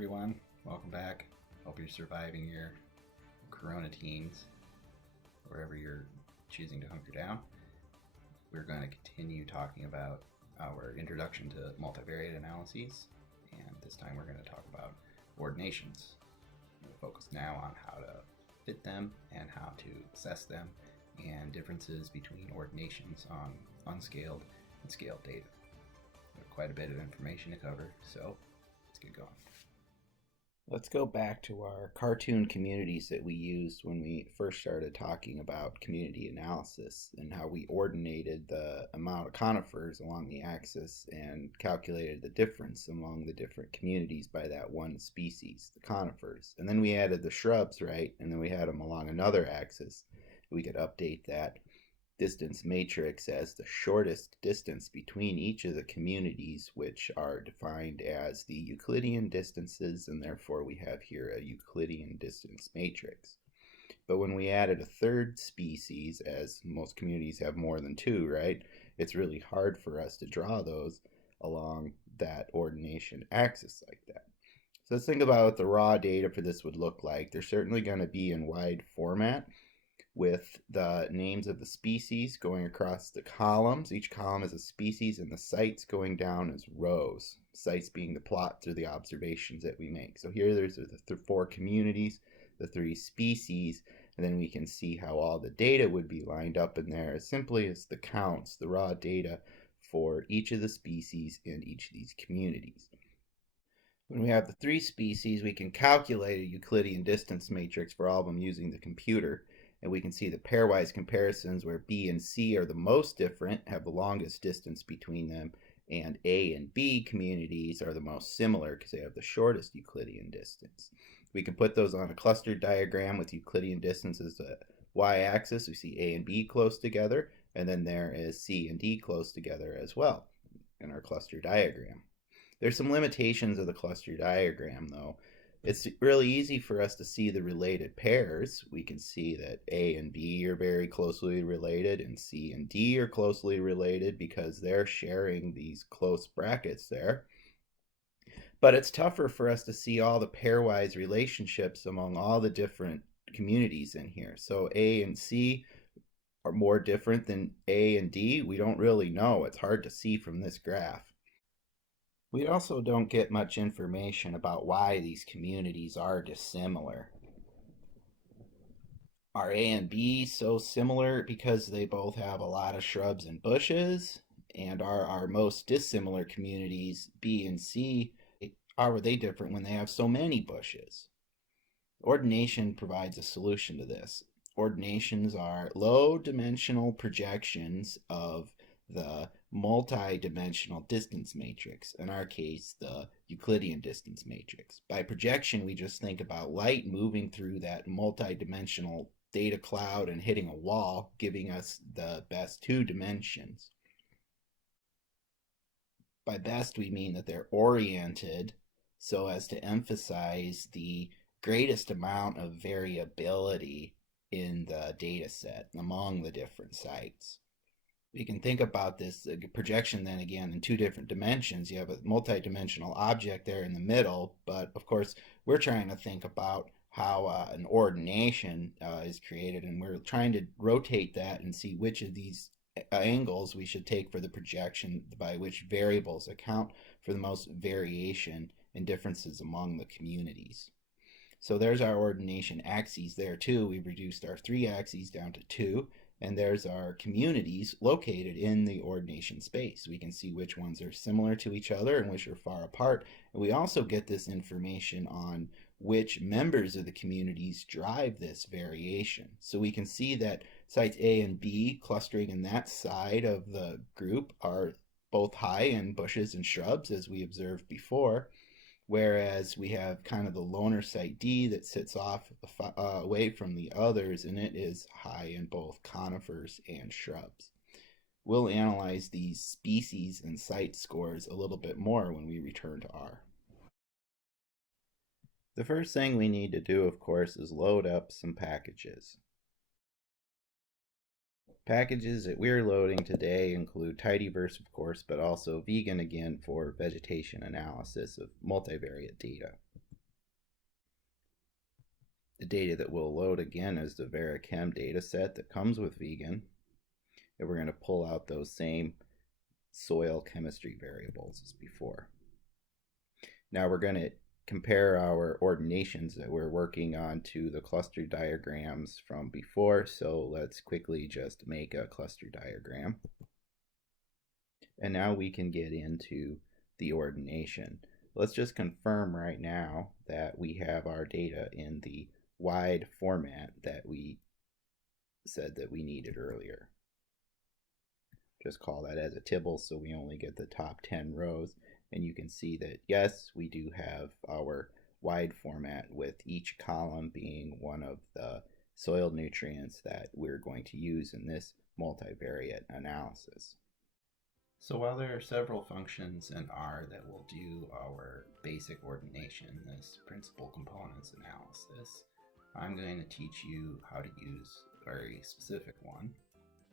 everyone. Welcome back. Hope you're surviving your Corona teens, wherever you're choosing to hunker down. We're going to continue talking about our introduction to multivariate analyses, and this time we're going to talk about ordinations. We'll focus now on how to fit them and how to assess them, and differences between ordinations on unscaled and scaled data. We have quite a bit of information to cover, so let's get going. Let's go back to our cartoon communities that we used when we first started talking about community analysis and how we ordinated the amount of conifers along the axis and calculated the difference among the different communities by that one species, the conifers. And then we added the shrubs, right? And then we had them along another axis. We could update that distance matrix as the shortest distance between each of the communities, which are defined as the Euclidean distances, and therefore we have here a Euclidean distance matrix. But when we added a third species, as most communities have more than two, right, it's really hard for us to draw those along that ordination axis like that. So let's think about what the raw data for this would look like. They're certainly going to be in wide format, with the names of the species going across the columns. Each column is a species, and the sites going down as rows, sites being the plots or the observations that we make. So here there's the four communities, the three species, and then we can see how all the data would be lined up in there as simply as the counts, the raw data for each of the species in each of these communities. When we have the three species, we can calculate a Euclidean distance matrix for all of them using the computer. And we can see the pairwise comparisons where B and C are the most different, have the longest distance between them, and A and B communities are the most similar because they have the shortest Euclidean distance. We can put those on a cluster diagram with Euclidean distance as the y-axis. We see A and B close together, and then there is C and D close together as well in our cluster diagram. There's some limitations of the cluster diagram, though. It's really easy for us to see the related pairs. We can see that A and B are very closely related, and C and D are closely related because they're sharing these close brackets there. But it's tougher for us to see all the pairwise relationships among all the different communities in here. So A and C are more different than A and D. We don't really know. It's hard to see from this graph. We also don't get much information about why these communities are dissimilar. Are A and B so similar because they both have a lot of shrubs and bushes? And are our most dissimilar communities, B and C, are they different when they have so many bushes? Ordination provides a solution to this. Ordinations are low-dimensional projections of the multi-dimensional distance matrix, in our case the Euclidean distance matrix. By projection, we just think about light moving through that multi-dimensional data cloud and hitting a wall, giving us the best two dimensions. By best, we mean that they're oriented so as to emphasize the greatest amount of variability in the data set among the different sites. We can think about this projection then again in two different dimensions. You have a multi-dimensional object there in the middle, but of course we're trying to think about how an ordination is created, and we're trying to rotate that and see which of these angles we should take for the projection by which variables account for the most variation and differences among the communities. So there's our ordination axes there too. We've reduced our three axes down to two. And there's our communities located in the ordination space. We can see which ones are similar to each other and which are far apart. And we also get this information on which members of the communities drive this variation. So we can see that sites A and B clustering in that side of the group are both high in bushes and shrubs, as we observed before, whereas we have kind of the loner site D that sits off away from the others, and it is high in both conifers and shrubs. We'll analyze these species and site scores a little bit more when we return to R. The first thing we need to do, of course, is load up some packages. Packages that we're loading today include Tidyverse, of course, but also Vegan again for vegetation analysis of multivariate data. the data that we'll load again is the Verichem data set that comes with vegan. And we're going to pull out those same soil chemistry variables as before. Now we're going to compare our ordinations that we're working on to the cluster diagrams from before. So let's quickly just make a cluster diagram. And now we can get into the ordination. Let's just confirm right now that we have our data in the wide format that we said that we needed earlier. Just call that as a tibble so we only get the top 10 rows. And you can see that, yes, we do have our wide format with each column being one of the soil nutrients that we're going to use in this multivariate analysis. So while there are several functions in R that will do our basic ordination, this principal components analysis, I'm going to teach you how to use a very specific one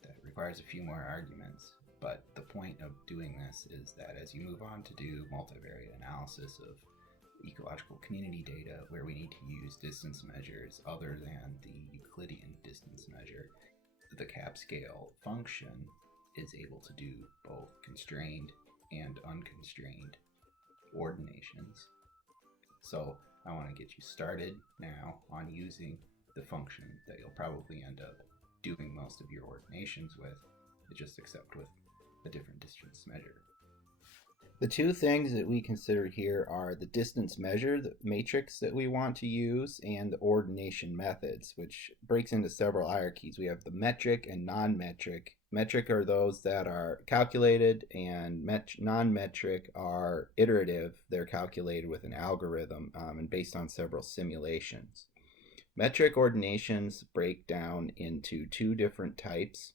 that requires a few more arguments. But the point of doing this is that as you move on to do multivariate analysis of ecological community data where we need to use distance measures other than the Euclidean distance measure, the capscale function is able to do both constrained and unconstrained ordinations. So I want to get you started now on using the function that you'll probably end up doing most of your ordinations with, just except with a different distance measure. The two things that we considered here are the distance measure, the matrix that we want to use, and the ordination methods, which breaks into several hierarchies. We have the metric and non-metric. Metric are those that are calculated, and non-metric are iterative. They're calculated with an algorithm and based on several simulations. Metric ordinations break down into two different types.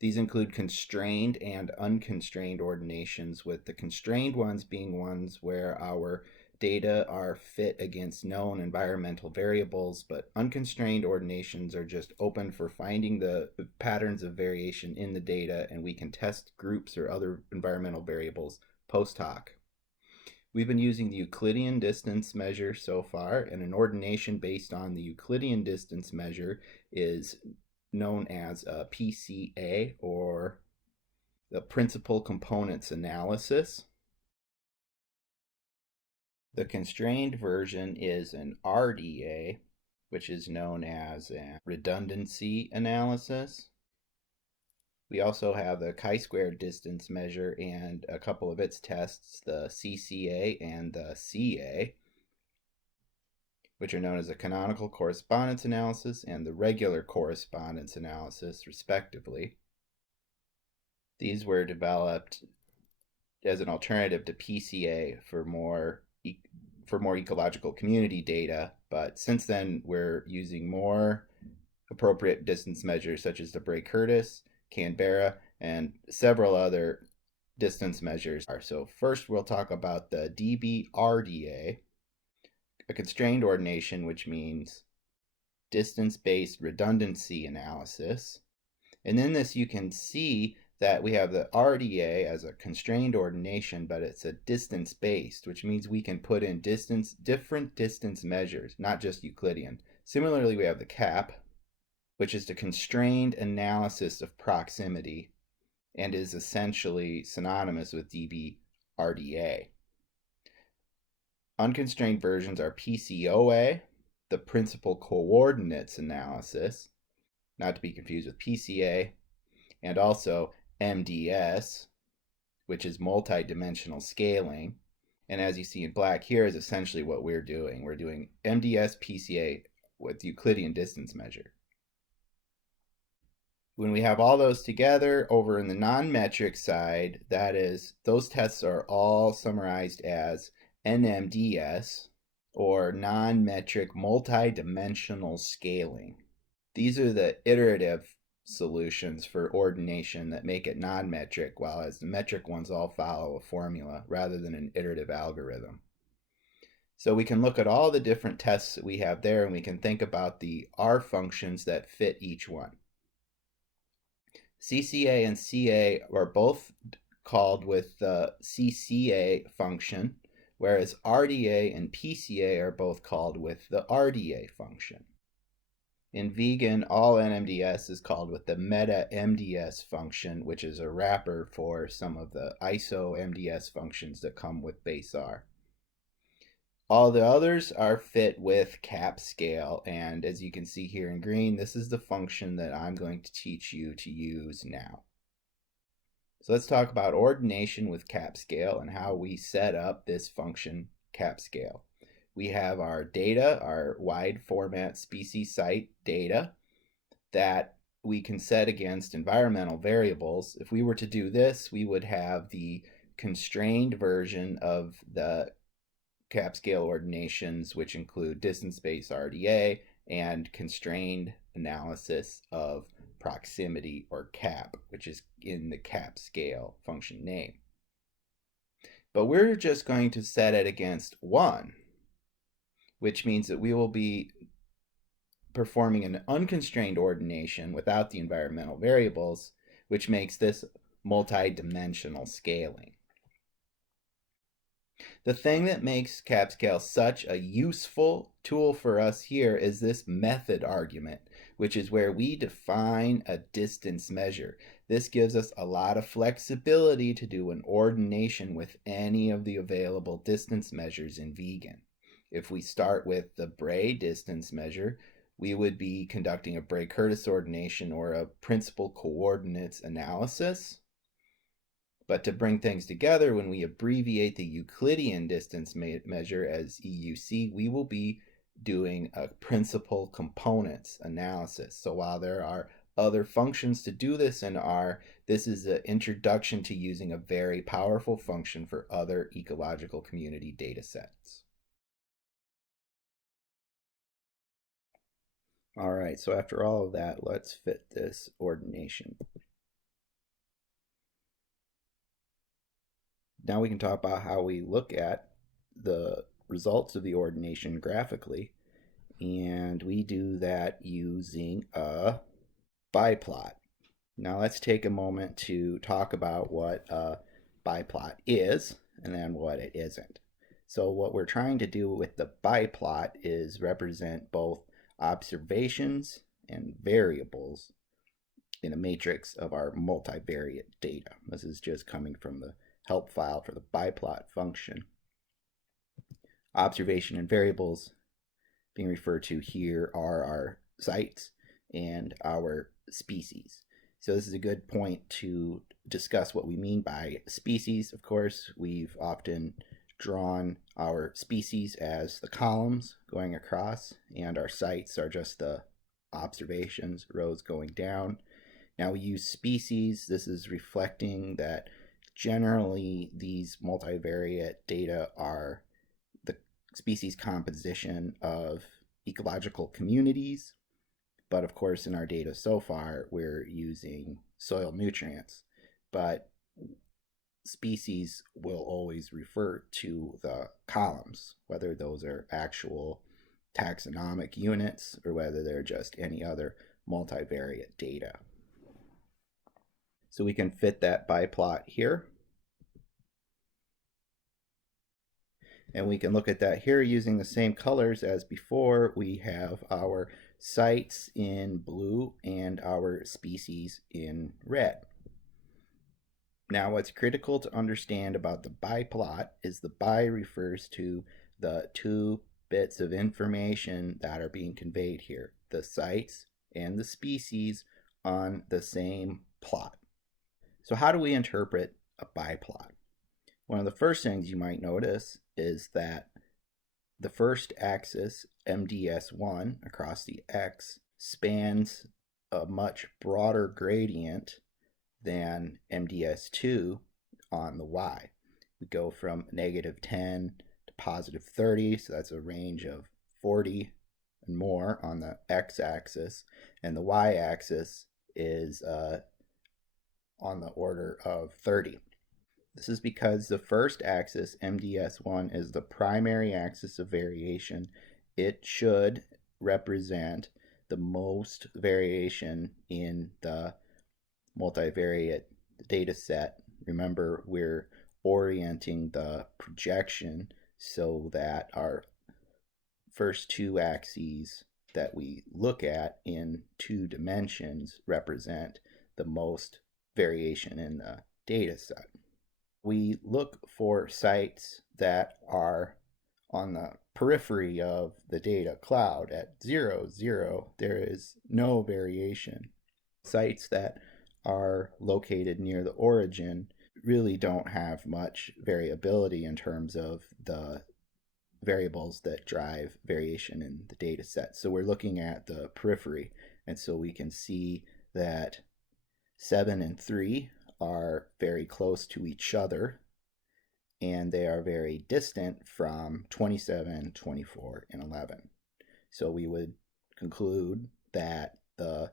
These include constrained and unconstrained ordinations, with the constrained ones being ones where our data are fit against known environmental variables, but unconstrained ordinations are just open for finding the patterns of variation in the data, and we can test groups or other environmental variables post hoc. We've been using the Euclidean distance measure so far, and an ordination based on the Euclidean distance measure is known as a PCA, or the principal components analysis. The constrained version is an RDA, which is known as a redundancy analysis. We also have the chi-squared distance measure and a couple of its tests, the CCA and the CA, which are known as the canonical correspondence analysis and the regular correspondence analysis, respectively. These were developed as an alternative to PCA for more ecological community data, but since then we're using more appropriate distance measures such as the Bray-Curtis, Canberra, and several other distance measures. So first we'll talk about the DBRDA, a constrained ordination, which means distance-based redundancy analysis. And in this you can see that we have the RDA as a constrained ordination, but it's a distance-based, which means we can put in different distance measures, not just Euclidean. Similarly, we have the CAP, which is the constrained analysis of proximity and is essentially synonymous with DBRDA. Unconstrained versions are PCOA, the principal coordinates analysis, not to be confused with PCA, and also MDS, which is multidimensional scaling. And as you see in black here is essentially what we're doing. We're doing MDS PCA with Euclidean distance measure. When we have all those together over in the non-metric side, that is, those tests are all summarized as NMDS, or non-metric multidimensional scaling. These are the iterative solutions for ordination that make it non-metric, while as the metric ones all follow a formula rather than an iterative algorithm. So we can look at all the different tests that we have there, and we can think about the R functions that fit each one. CCA and CA are both called with the CCA function, whereas RDA and PCA are both called with the RDA function. In vegan, all NMDS is called with the meta MDS function, which is a wrapper for some of the iso MDS functions that come with base R. All the others are fit with capscale, and as you can see here in green, this is the function that I'm going to teach you to use now. So let's talk about ordination with capscale and how we set up this function capscale. We have our data, our wide format species site data that we can set against environmental variables. If we were to do this, we would have the constrained version of the capscale ordinations, which include distance space RDA and constrained analysis of proximity, or cap, which is in the capscale function name. But we're just going to set it against 1, which means that we will be performing an unconstrained ordination without the environmental variables, which makes this multi-dimensional scaling. The thing that makes capscale such a useful tool for us here is this method argument, which is where we define a distance measure. This gives us a lot of flexibility to do an ordination with any of the available distance measures in vegan. If we start with the Bray distance measure, we would be conducting a Bray-Curtis ordination or a principal coordinates analysis. But to bring things together, when we abbreviate the Euclidean distance measure as EUC, we will be doing a principal components analysis. So while there are other functions to do this in R, this is an introduction to using a very powerful function for other ecological community data sets. All right, so after all of that, let's fit this ordination. Now we can talk about how we look at the results of the ordination graphically, and we do that using a biplot. Now let's take a moment to talk about what a biplot is and then what it isn't. So what we're trying to do with the biplot is represent both observations and variables in a matrix of our multivariate data. This is just coming from the help file for the biplot function. Observation and variables being referred to here are our sites and our species. So this is a good point to discuss what we mean by species. Of course, we've often drawn our species as the columns going across, and our sites are just the observations, rows going down. Now we use species. This is reflecting that generally these multivariate data are the species composition of ecological communities, but of course in our data so far we're using soil nutrients, but species will always refer to the columns, whether those are actual taxonomic units or whether they're just any other multivariate data. So we can fit that biplot here. And we can look at that here using the same colors as before. We have our sites in blue and our species in red. Now what's critical to understand about the biplot is the bi refers to the 2 bits of information that are being conveyed here, the sites and the species on the same plot. So how do we interpret a biplot? One of the first things you might notice is that the first axis, MDS1 across the x, spans a much broader gradient than MDS2 on the y. We go from -10 to +30, so that's a range of 40 and more on the x-axis, and the y-axis is on the order of 30. This is because the first axis, MDS1, is the primary axis of variation. It should represent the most variation in the multivariate data set. Remember, we're orienting the projection so that our first two axes that we look at in 2 dimensions represent the most variation in the data set. We look for sites that are on the periphery of the data cloud. At 0, 0, there is no variation. Sites that are located near the origin really don't have much variability in terms of the variables that drive variation in the data set. So we're looking at the periphery, and so we can see that 7 and 3 are very close to each other, and they are very distant from 27, 24, and 11. So we would conclude that the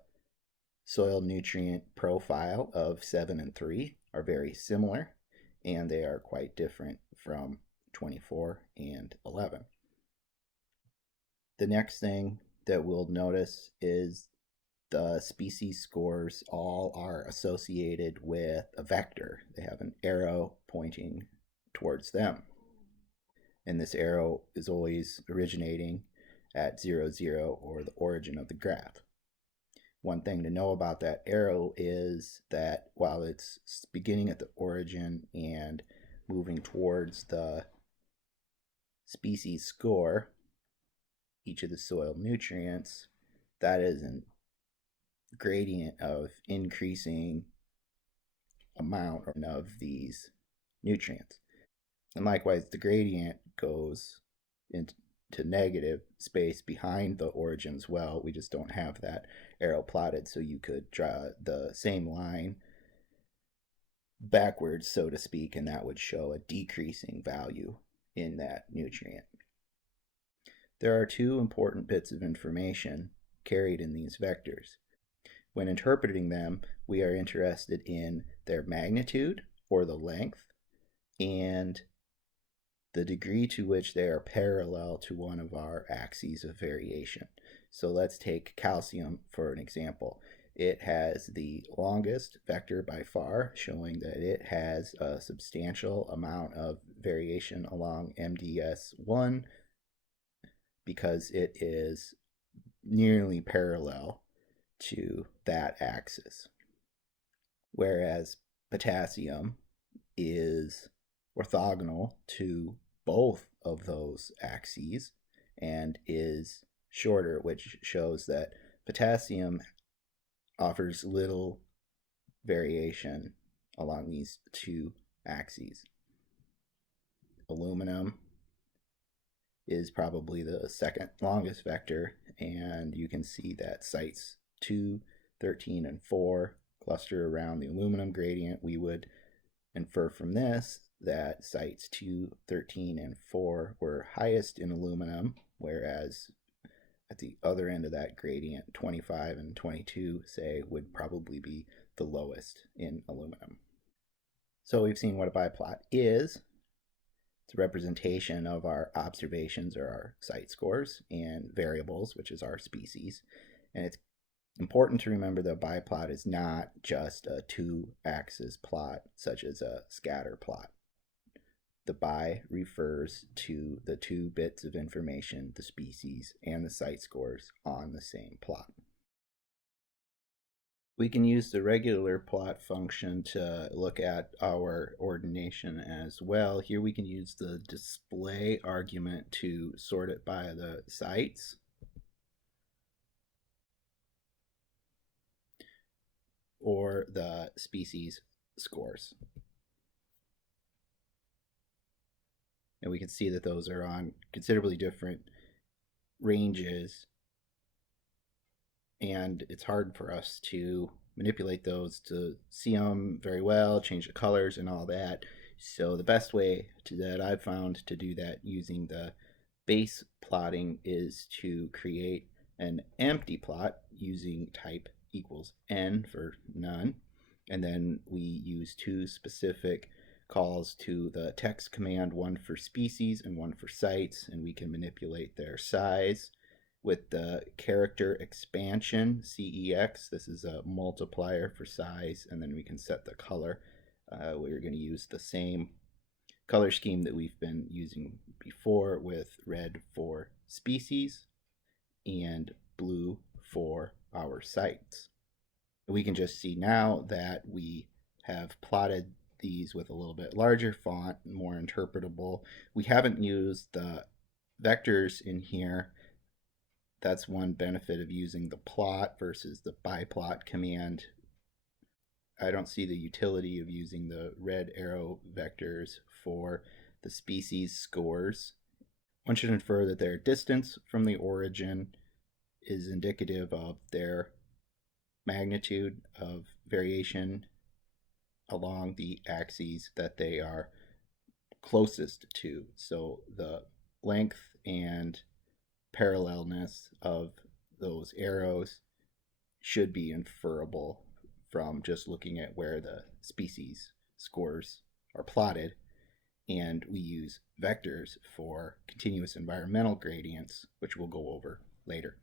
soil nutrient profile of 7 and 3 are very similar, and they are quite different from 24 and 11. The next thing that we'll notice is the species scores all are associated with a vector. They have an arrow pointing towards them. And this arrow is always originating at 0, 0, or the origin of the graph. One thing to know about that arrow is that while it's beginning at the origin and moving towards the species score, each of the soil nutrients, that is a gradient of increasing amount of these nutrients. And likewise, the gradient goes into negative space behind the origin as well. We just don't have that arrow plotted, so you could draw the same line backwards, so to speak, and that would show a decreasing value in that nutrient. There are 2 important bits of information carried in these vectors. When interpreting them, we are interested in their magnitude, or the length, and the degree to which they are parallel to one of our axes of variation. So let's take calcium for an example. It has the longest vector by far, showing that it has a substantial amount of variation along MDS1 because it is nearly parallel to that axis. Whereas potassium is orthogonal to both of those axes and is shorter, which shows that potassium offers little variation along these 2 axes. Aluminum is probably the second longest vector, and you can see that sites 2, 13, and 4 cluster around the aluminum gradient. We would infer from this that sites 2, 13, and 4 were highest in aluminum, whereas at the other end of that gradient, 25 and 22, say, would probably be the lowest in aluminum. So we've seen what a biplot is. It's a representation of our observations, or our site scores, and variables, which is our species. And it's important to remember that a biplot is not just a 2-axis plot, such as a scatter plot. The bi refers to the 2 bits of information, the species and the site scores, on the same plot. We can use the regular plot function to look at our ordination as well. Here we can use the display argument to sort it by the sites. Or the species scores. And we can see that those are on considerably different ranges, and it's hard for us to manipulate those to see them very well, change the colors and all that. So the best way that I've found to do that using the base plotting is to create an empty plot using type equals n for none, and then we use 2 specific calls to the text command, one for species and one for sites, and we can manipulate their size with the character expansion, CEX. This is a multiplier for size, and then we can set the color. We're going to use the same color scheme that we've been using before, with red for species and blue for our sites. We can just see now that we have plotted these with a little bit larger font, more interpretable. We haven't used the vectors in here. That's one benefit of using the plot versus the biplot command. I don't see the utility of using the red arrow vectors for the species scores. One should infer that their distance from the origin is indicative of their magnitude of variation along the axes that they are closest to. So the length and parallelness of those arrows should be inferable from just looking at where the species scores are plotted. And we use vectors for continuous environmental gradients, which we'll go over later.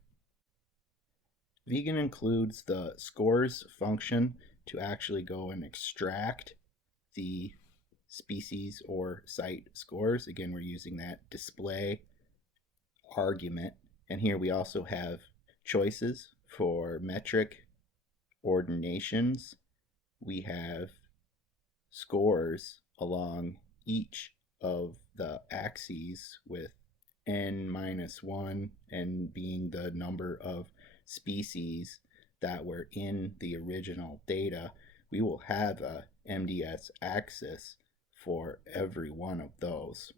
Vegan includes the scores function to actually go and extract the species or site scores. Again, we're using that display argument. And here we also have choices for metric ordinations. We have scores along each of the axes, with n-1, n being the number of species that were in the original data. We will have a MDS axis for every one of those.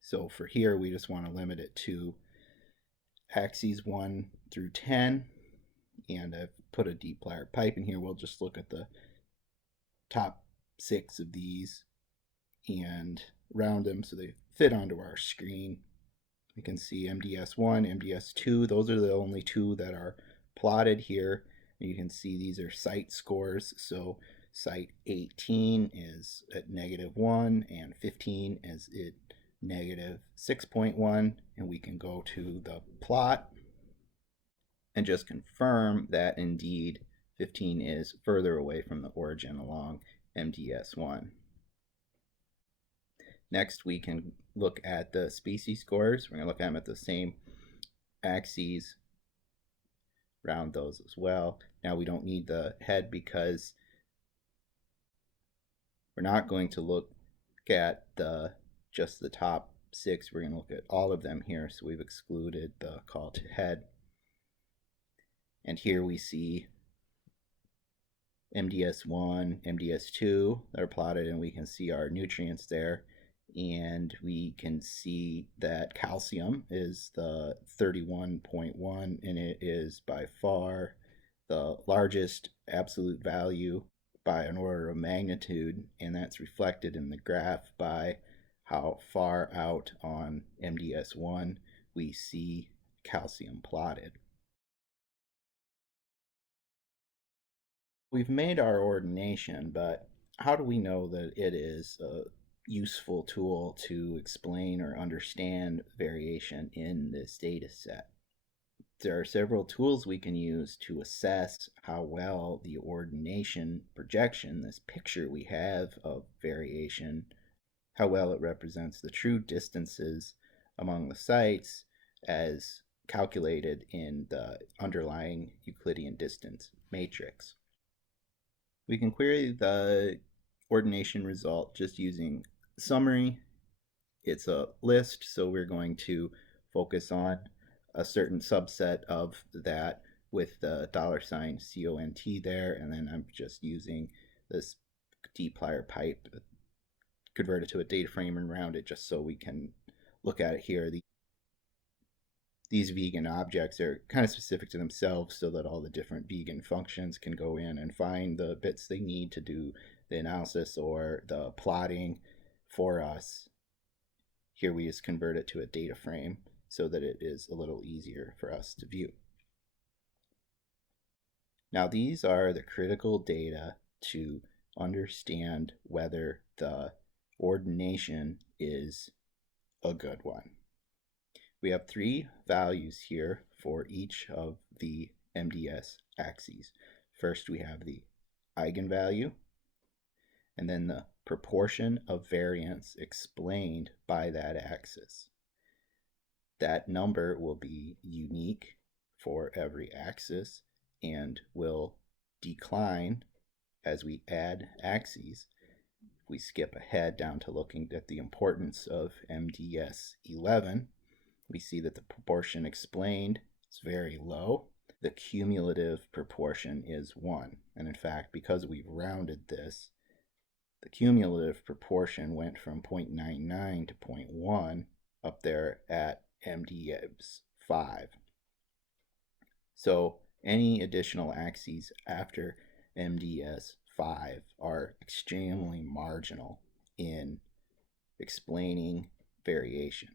So for here, we just want to limit it to axes 1 through 10. And I've put a D-plier pipe in here. We'll just look at the top 6 of these and round them so they fit onto our screen. We can see MDS1, MDS2. Those are the only two that are plotted here. And you can see these are site scores. So site 18 is at -1 and 15 is at -6.1. And we can go to the plot and just confirm that indeed 15 is further away from the origin along MDS1. Next, we can look at the species scores. We're going to look at them at the same axes, round those as well. Now we don't need the head because we're not going to look at just the top 6. We're going to look at all of them here, so we've excluded the call to head. And here we see MDS1, MDS2 that are plotted, and we can see our nutrients there. And we can see that calcium is the 31.1, and it is by far the largest absolute value by an order of magnitude, and that's reflected in the graph by how far out on MDS1 we see calcium plotted. We've made our ordination, but how do we know that it is a useful tool to explain or understand variation in this data set? There are several tools we can use to assess how well the ordination projection, this picture we have of variation, how well it represents the true distances among the sites as calculated in the underlying Euclidean distance matrix. We can query the ordination result just using summary. It's a list, so we're going to focus on a certain subset of that with the $CONT there, and then I'm just using this D-plier pipe, convert it to a data frame and round it just so we can look at it here. These vegan objects are kind of specific to themselves so that all the different vegan functions can go in and find the bits they need to do the analysis or the plotting for us. Here we just convert it to a data frame so that it is a little easier for us to view. Now these are the critical data to understand whether the ordination is a good one. We have 3 values here for each of the MDS axes. First, we have the eigenvalue, and then the proportion of variance explained by that axis. That number will be unique for every axis and will decline as we add axes. If we skip ahead down to looking at the importance of MDS 11, we see that the proportion explained is very low. The cumulative proportion is 1. And in fact, because we've rounded this, the cumulative proportion went from 0.99 to 0.1 up there at MDS 5. So any additional axes after MDS 5 are extremely marginal in explaining variation.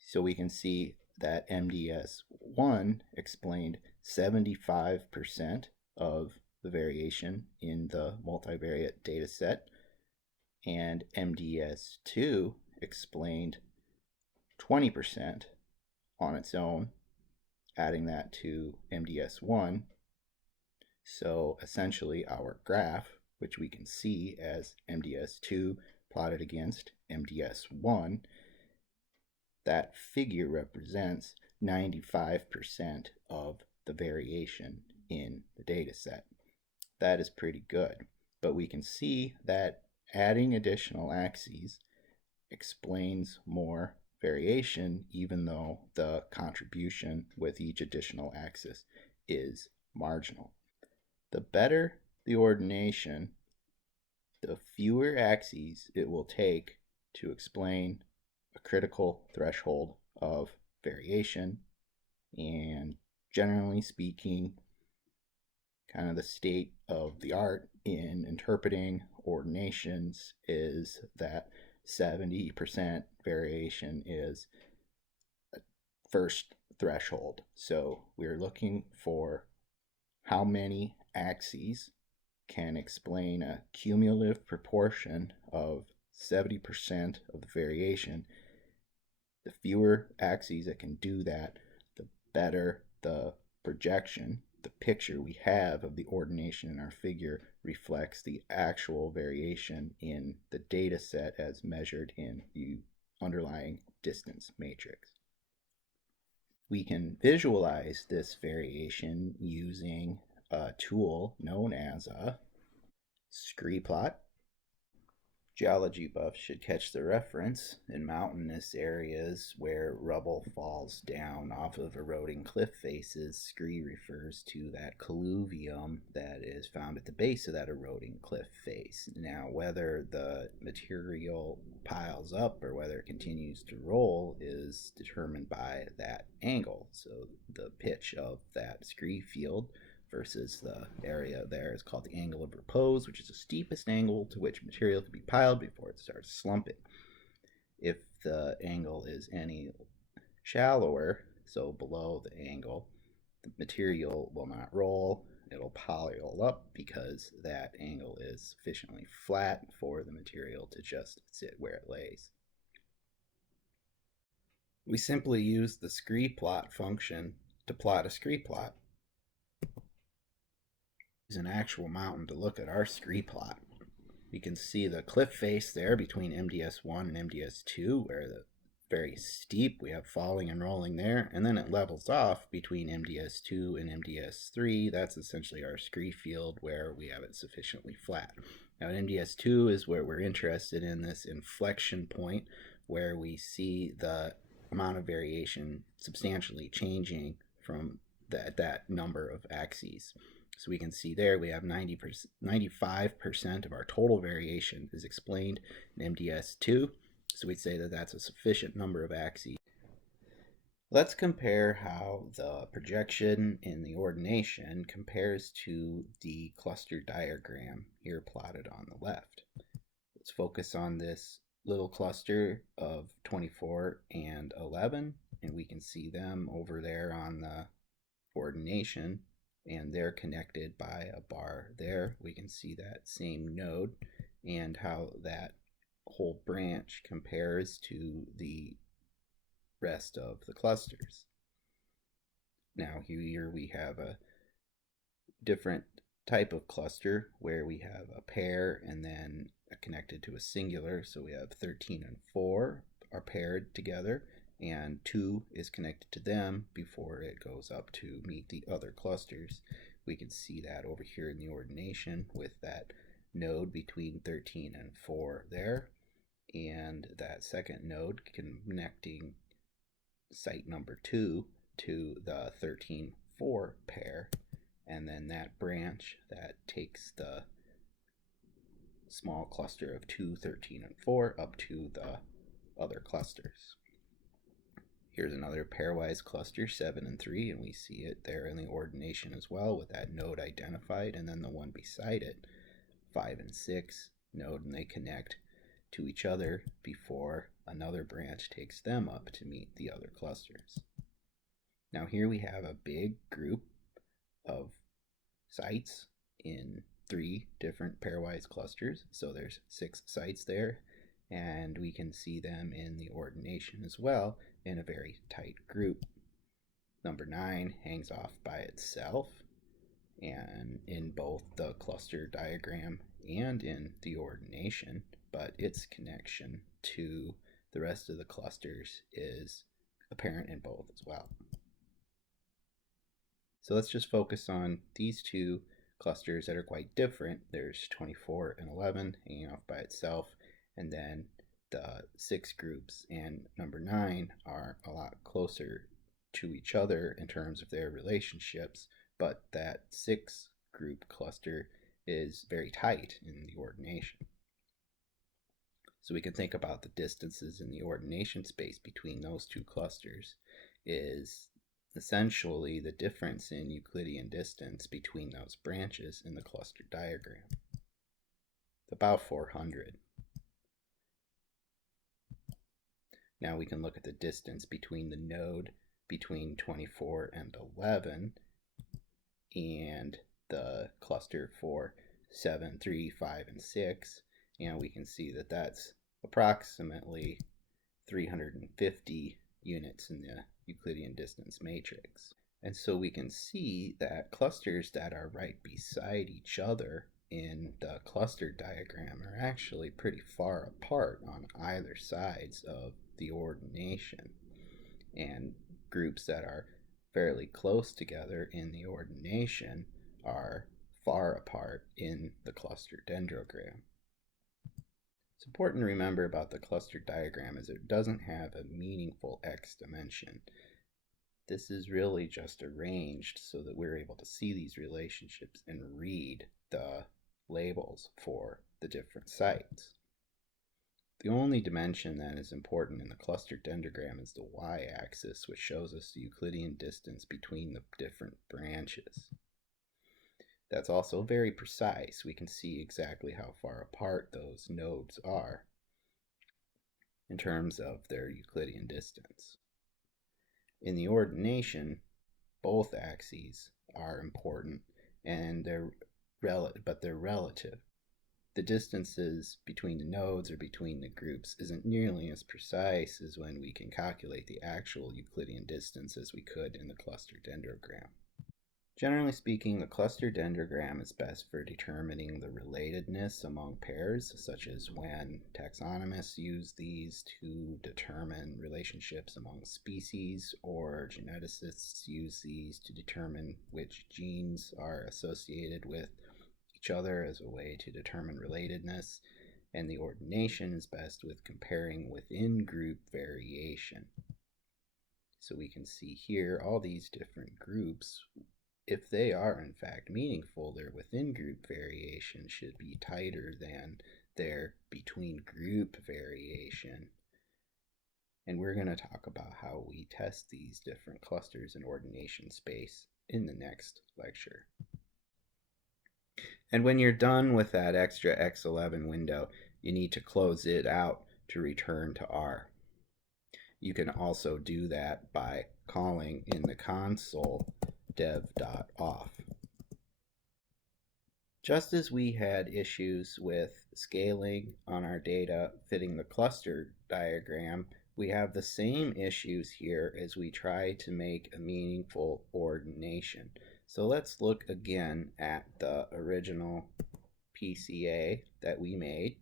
So we can see that MDS 1 explained 75% of the variation in the multivariate data set, and MDS 2 explained 20% on its own, adding that to MDS 1. So essentially our graph, which we can see as MDS 2 plotted against MDS 1, that figure represents 95% of the variation in the data set. That is pretty good, but we can see that adding additional axes explains more variation, even though the contribution with each additional axis is marginal. The better the ordination, the fewer axes it will take to explain a critical threshold of variation, and generally speaking, kind of the state of the art in interpreting ordinations is that 70% variation is a first threshold. So we're looking for how many axes can explain a cumulative proportion of 70% of the variation. The fewer axes that can do that, the better the projection. The picture we have of the ordination in our figure reflects the actual variation in the data set as measured in the underlying distance matrix. We can visualize this variation using a tool known as a scree plot. Geology buffs should catch the reference. In mountainous areas where rubble falls down off of eroding cliff faces, scree refers to that colluvium that is found at the base of that eroding cliff face. Now, whether the material piles up or whether it continues to roll is determined by that angle. So the pitch of that scree field versus the area there is called the angle of repose, which is the steepest angle to which material can be piled before it starts slumping. If the angle is any shallower, so below the angle, the material will not roll. It'll pile up because that angle is sufficiently flat for the material to just sit where it lays. We simply use the scree plot function to plot a scree plot. An actual mountain to look at our scree plot. We can see the cliff face there between MDS 1 and MDS 2, where the very steep, we have falling and rolling there, and then it levels off between MDS 2 and MDS 3. That's essentially our scree field where we have it sufficiently flat. Now MDS 2 is where we're interested in this inflection point where we see the amount of variation substantially changing from that number of axes. So we can see there we have 95% of our total variation is explained in MDS 2. So we'd say that that's a sufficient number of axes. Let's compare how the projection in the ordination compares to the cluster diagram here plotted on the left. Let's focus on this little cluster of 24 and 11, and we can see them over there on the ordination, and they're connected by a bar there. We can see that same node and how that whole branch compares to the rest of the clusters. Now here we have a different type of cluster where we have a pair and then connected to a singular. So we have 13 and 4 are paired together, and 2 is connected to them before it goes up to meet the other clusters. We can see that over here in the ordination with that node between 13 and 4 there, and that second node connecting site number 2 to the 13-4 pair, and then that branch that takes the small cluster of 2, 13, and 4 up to the other clusters. Here's another pairwise cluster, 7 and 3, and we see it there in the ordination as well with that node identified, and then the one beside it, 5 and 6 node, and they connect to each other before another branch takes them up to meet the other clusters. Now here we have a big group of sites in 3 different pairwise clusters, so there's 6 sites there, and we can see them in the ordination as well in a very tight group. Number 9 hangs off by itself, and in both the cluster diagram and in the ordination, but its connection to the rest of the clusters is apparent in both as well. So let's just focus on these 2 clusters that are quite different. There's 24 and 11 hanging off by itself, and then the 6 groups and number 9 are a lot closer to each other in terms of their relationships, but that 6 group cluster is very tight in the ordination. So we can think about the distances in the ordination space between those 2 clusters is essentially the difference in Euclidean distance between those branches in the cluster diagram. About 400. Now we can look at the distance between the node between 24 and 11 and the cluster for 7, 3, 5, and 6, and we can see that that's approximately 350 units in the Euclidean distance matrix. And so we can see that clusters that are right beside each other in the cluster diagram are actually pretty far apart on either sides of the ordination, and groups that are fairly close together in the ordination are far apart in the cluster dendrogram. It's important to remember about the cluster diagram is it doesn't have a meaningful x dimension. This is really just arranged so that we're able to see these relationships and read the labels for the different sites. The only dimension that is important in the cluster dendrogram is the y-axis, which shows us the Euclidean distance between the different branches. That's also very precise. We can see exactly how far apart those nodes are in terms of their Euclidean distance. In the ordination, both axes are important, and they're relative. The distances between the nodes or between the groups isn't nearly as precise as when we can calculate the actual Euclidean distance as we could in the cluster dendrogram. Generally speaking, the cluster dendrogram is best for determining the relatedness among pairs, such as when taxonomists use these to determine relationships among species, or geneticists use these to determine which genes are associated with each other as a way to determine relatedness, and the ordination is best with comparing within group variation. So we can see here all these different groups. If they are in fact meaningful, their within group variation should be tighter than their between group variation. And we're going to talk about how we test these different clusters in ordination space in the next lecture. And when you're done with that extra X11 window, you need to close it out to return to R. You can also do that by calling in the console dev.off. Just as we had issues with scaling on our data fitting the cluster diagram, we have the same issues here as we try to make a meaningful ordination. So let's look again at the original PCA that we made.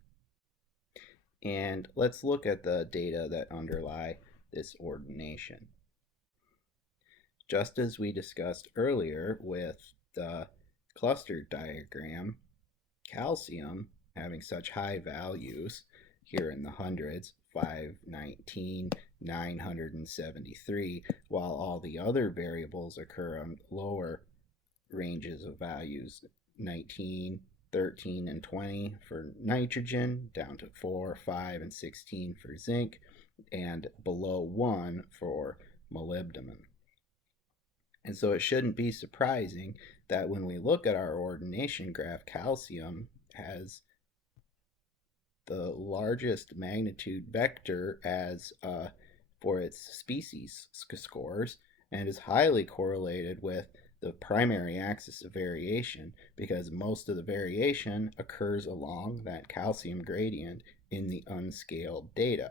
And let's look at the data that underlie this ordination. Just as we discussed earlier with the cluster diagram, calcium having such high values here in the hundreds, 519, 973, while all the other variables occur on lower ranges of values, 19, 13, and 20 for nitrogen, down to 4, 5, and 16 for zinc, and below 1 for molybdenum. And so it shouldn't be surprising that when we look at our ordination graph, calcium has the largest magnitude vector as for its species scores, and is highly correlated with the primary axis of variation, because most of the variation occurs along that calcium gradient in the unscaled data.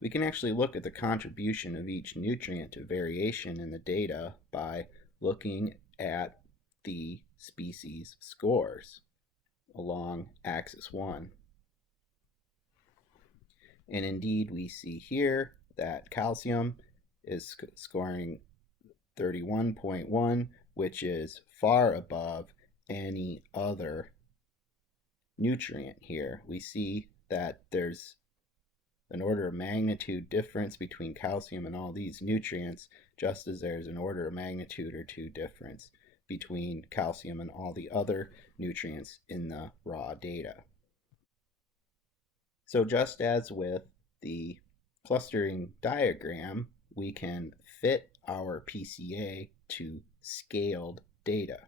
We can actually look at the contribution of each nutrient to variation in the data by looking at the species scores along axis 1. And indeed, we see here that calcium is scoring 31.1, which is far above any other nutrient here. We see that there's an order of magnitude difference between calcium and all these nutrients, just as there's an order of magnitude or two difference between calcium and all the other nutrients in the raw data. So just as with the clustering diagram, we can fit our PCA to scaled data.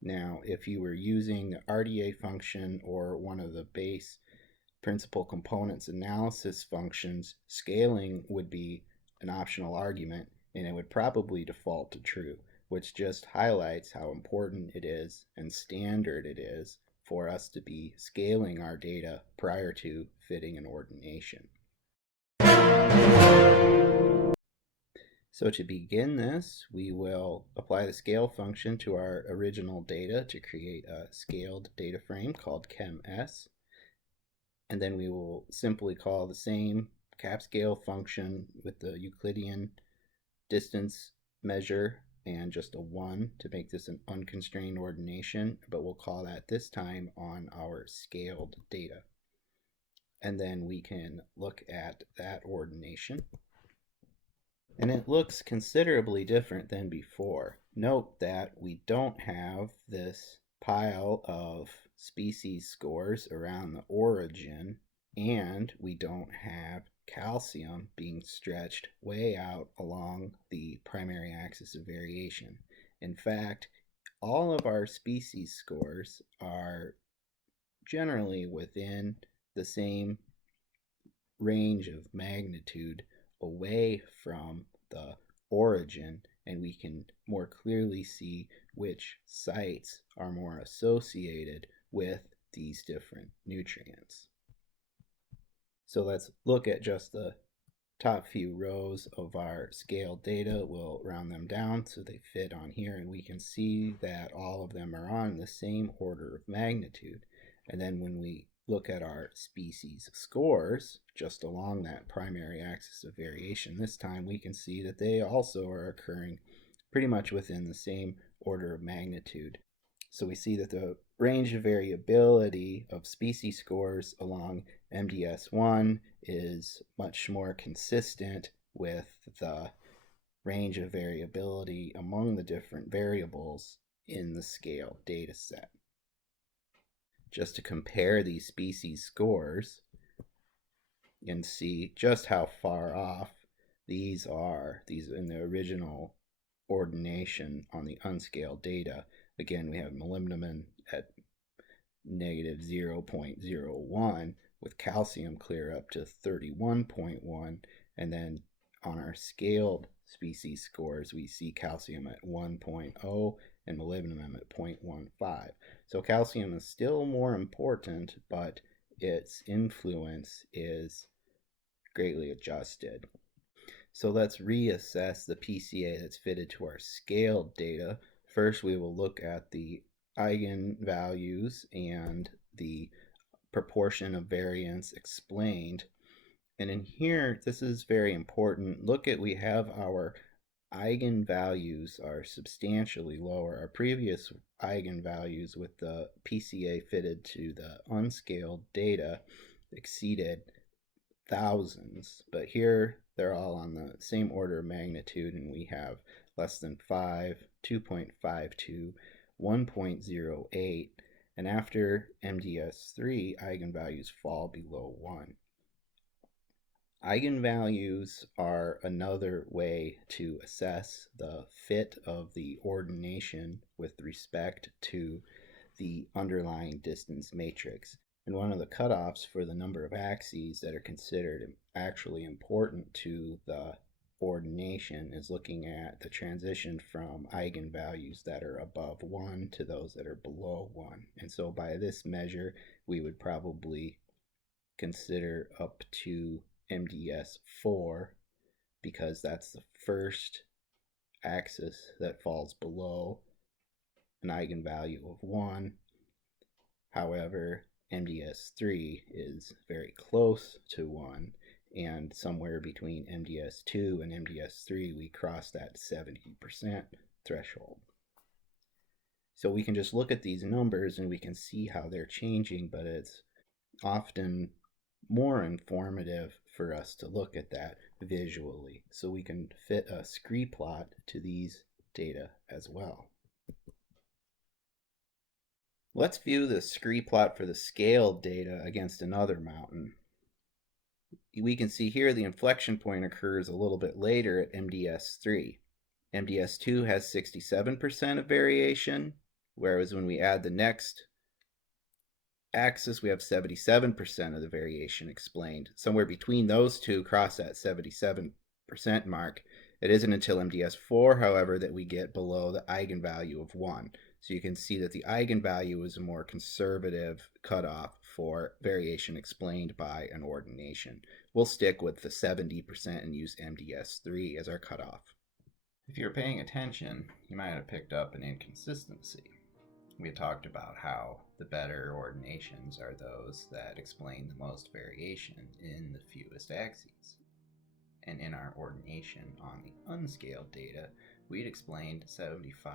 Now, if you were using the RDA function or one of the base principal components analysis functions, scaling would be an optional argument, and it would probably default to true, which just highlights how important it is and standard it is for us to be scaling our data prior to fitting an ordination. So to begin this, we will apply the scale function to our original data to create a scaled data frame called chems. And then we will simply call the same capscale function with the Euclidean distance measure and just a 1 to make this an unconstrained ordination, but we'll call that this time on our scaled data. And then we can look at that ordination. And it looks considerably different than before. Note that we don't have this pile of species scores around the origin, and we don't have calcium being stretched way out along the primary axis of variation. In fact, all of our species scores are generally within the same range of magnitude away from the origin, and we can more clearly see which sites are more associated with these different nutrients. So let's look at just the top few rows of our scale data. We'll round them down so they fit on here, and we can see that all of them are on the same order of magnitude. And then when we look at our species scores just along that primary axis of variation, this time we can see that they also are occurring pretty much within the same order of magnitude. So we see that the range of variability of species scores along MDS1 is much more consistent with the range of variability among the different variables in the scale data set. Just to compare these species scores and see just how far off these are, these in the original ordination on the unscaled data. Again, we have molybdenum at negative 0.01 with calcium clear up to 31.1, and then on our scaled species scores we see calcium at 1.0 and molybdenum at 0.15. So calcium is still more important, but its influence is greatly adjusted. So let's reassess the PCA that's fitted to our scaled data First, we will look at the eigenvalues and the proportion of variance explained. And in here, this is very important. Look at, we have our eigenvalues are substantially lower. Our previous eigenvalues with the PCA fitted to the unscaled data exceeded thousands, but here they're all on the same order of magnitude, and we have less than 5, 2.52, 1.08, and after MDS3, eigenvalues fall below 1. Eigenvalues are another way to assess the fit of the ordination with respect to the underlying distance matrix. And one of the cutoffs for the number of axes that are considered actually important to the ordination is looking at the transition from eigenvalues that are above 1 to those that are below 1. And so by this measure, we would probably consider up to MDS4 because that's the first axis that falls below an eigenvalue of 1. However, MDS3 is very close to 1, and somewhere between MDS2 and MDS3 we cross that 70% threshold. So we can just look at these numbers and we can see how they're changing, but it's often more informative for us to look at that visually, so we can fit a scree plot to these data as well. Let's view the scree plot for the scaled data against another mountain. We can see here the inflection point occurs a little bit later at MDS3. MDS2 has 67% of variation, whereas when we add the next axis, we have 77% of the variation explained. Somewhere between those two, cross that 77% mark. It isn't until MDS4, however, that we get below the eigenvalue of 1. So you can see that the eigenvalue is a more conservative cutoff for variation explained by an ordination. We'll stick with the 70% and use MDS3 as our cutoff. If you're paying attention, you might have picked up an inconsistency. We had talked about how the better ordinations are those that explain the most variation in the fewest axes. And in our ordination on the unscaled data, we'd explained 75%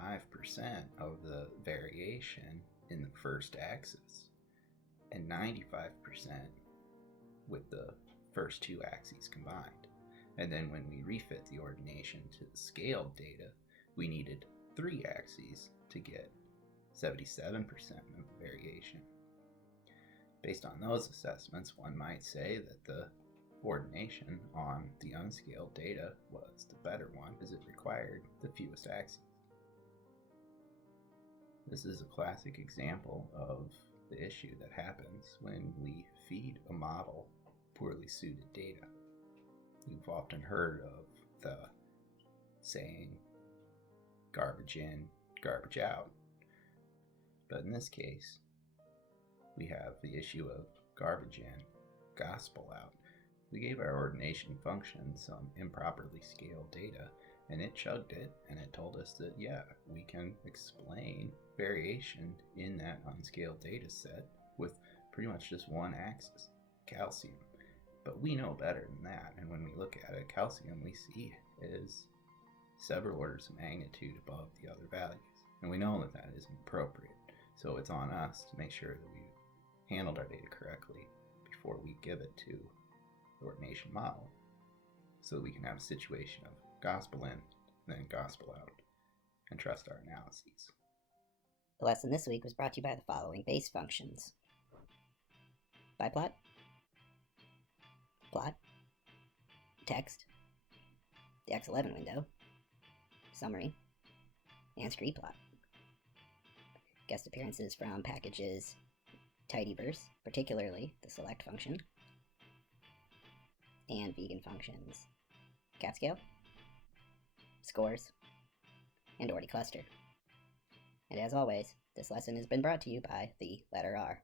of the variation in the first axis and 95% with the first two axes combined. And then when we refit the ordination to the scaled data, we needed 3 axes to get 77% of the variation. Based on those assessments, one might say that the ordination on the unscaled data was the better one because it required the fewest axes. This is a classic example of the issue that happens when we feed a model poorly suited data. You've often heard of the saying, garbage in, garbage out. But in this case, we have the issue of garbage in, gospel out. We gave our ordination function some improperly scaled data, and it chugged it, and it told us that, yeah, we can explain variation in that unscaled data set with pretty much just one axis, calcium. But we know better than that, and when we look at it, calcium we see is several orders of magnitude above the other values. And we know that that isn't appropriate. So it's on us to make sure that we handled our data correctly before we give it to the ordination model, so that we can have a situation of gospel in, then gospel out, and trust our analyses. The lesson this week was brought to you by the following base functions: biplot, plot, text, the X11 window, summary, and scree plot. Guest appearances from packages tidyverse, particularly the select function, and vegan functions capscale, scores, and ordicluster. And as always, this lesson has been brought to you by the letter R.